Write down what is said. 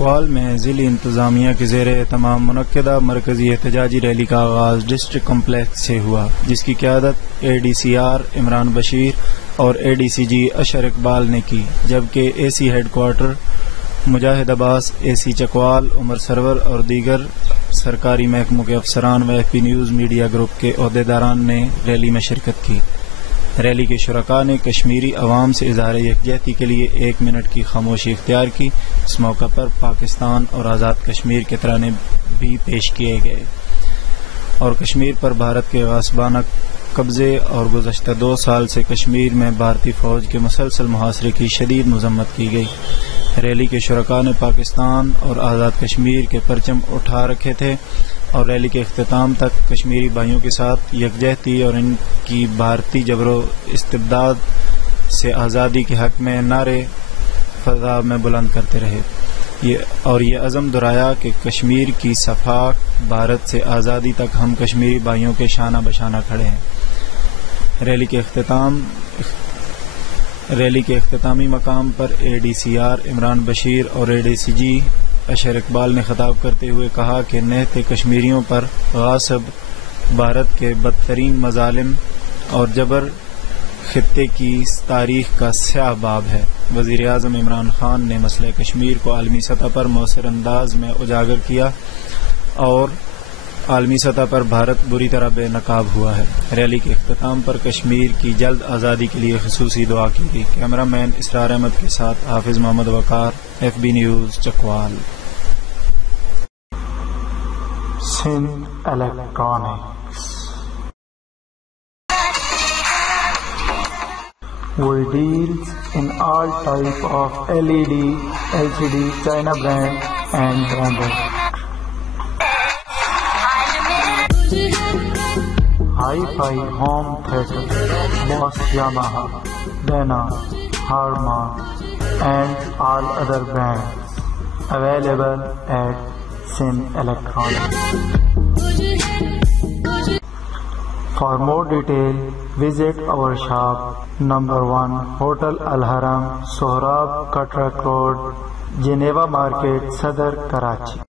چکوال میں ضلعی انتظامیہ کے زیر اہتمام منعقدہ مرکزی احتجاجی ریلی کا آغاز ڈسٹرکٹ کمپلیکس سے ہوا، جس کی قیادت A D C R Imran Bashir اور اے ڈی سی جی اشر اقبال نے کی، جبکہ A C headquarter Mujahid Abbas, A C Chakwal Umar Sarwar اور دیگر سرکاری محکموں کے افسران و F P news media group کے عہدیداران نے ریلی میں شرکت کی۔ ریلی کے شرکاء نے کشمیری عوام سے اظہار یکجہتی کے لیے 1 منٹ کی خاموشی اختیار کی۔ اس موقع پر پاکستان اور آزاد کشمیر کے ترانے بھی پیش کیے گئے اور کشمیر پر بھارت کے غاصبانہ قبضے اور گزشتہ 2 سال سے کشمیر میں بھارتی فوج کے مسلسل محاصرے کی شدید مذمت کی گئی۔ ریلی کے شرکاء نے پاکستان اور آزاد کشمیر کے پرچم اٹھا رکھے تھے اور ریلی کے اختتام تک کشمیری بھائیوں کے ساتھ یکجہتی اور ان کی بھارتی جبر و استبداد سے آزادی کے حق میں نعرے فضا میں بلند کرتے رہے اور یہ عزم دہرایا کہ کشمیر کی صفاق بھارت سے آزادی تک ہم کشمیری بھائیوں کے شانہ بشانہ کھڑے ہیں۔ ریلی کے اختتامی مقام پر A D C R Imran Bashir اور اے ڈی سی جی اشر اقبال نے خطاب کرتے ہوئے کہا کہ نہت کشمیریوں پر غاصب بھارت کے بدترین مظالم اور جبر خطے کی تاریخ کا سیاہ باب ہے۔ وزیر اعظم عمران خان نے مسئلہ کشمیر کو عالمی سطح پر مؤثر انداز میں اجاگر کیا اور عالمی سطح پر بھارت بری طرح بے نقاب ہوا ہے۔ ریلی کے اختتام پر کشمیر کی جلد آزادی کے لیے خصوصی دعا کی گئی۔ کیمرہ مین اسرار احمد کے ساتھ Hafiz Muhammad Waqar, F B news Chakwal. Sindh electronics We deals in all type of LED, LCD, China brand and branded. Hi-Fi home theater, Boss Yamaha, Dana, Harman and all other brands available at Sindh Electronics. For more detail, visit our shop number 1, Hotel Al Haram, Sohrab Katrak Road, Geneva Market, Sadr, Karachi.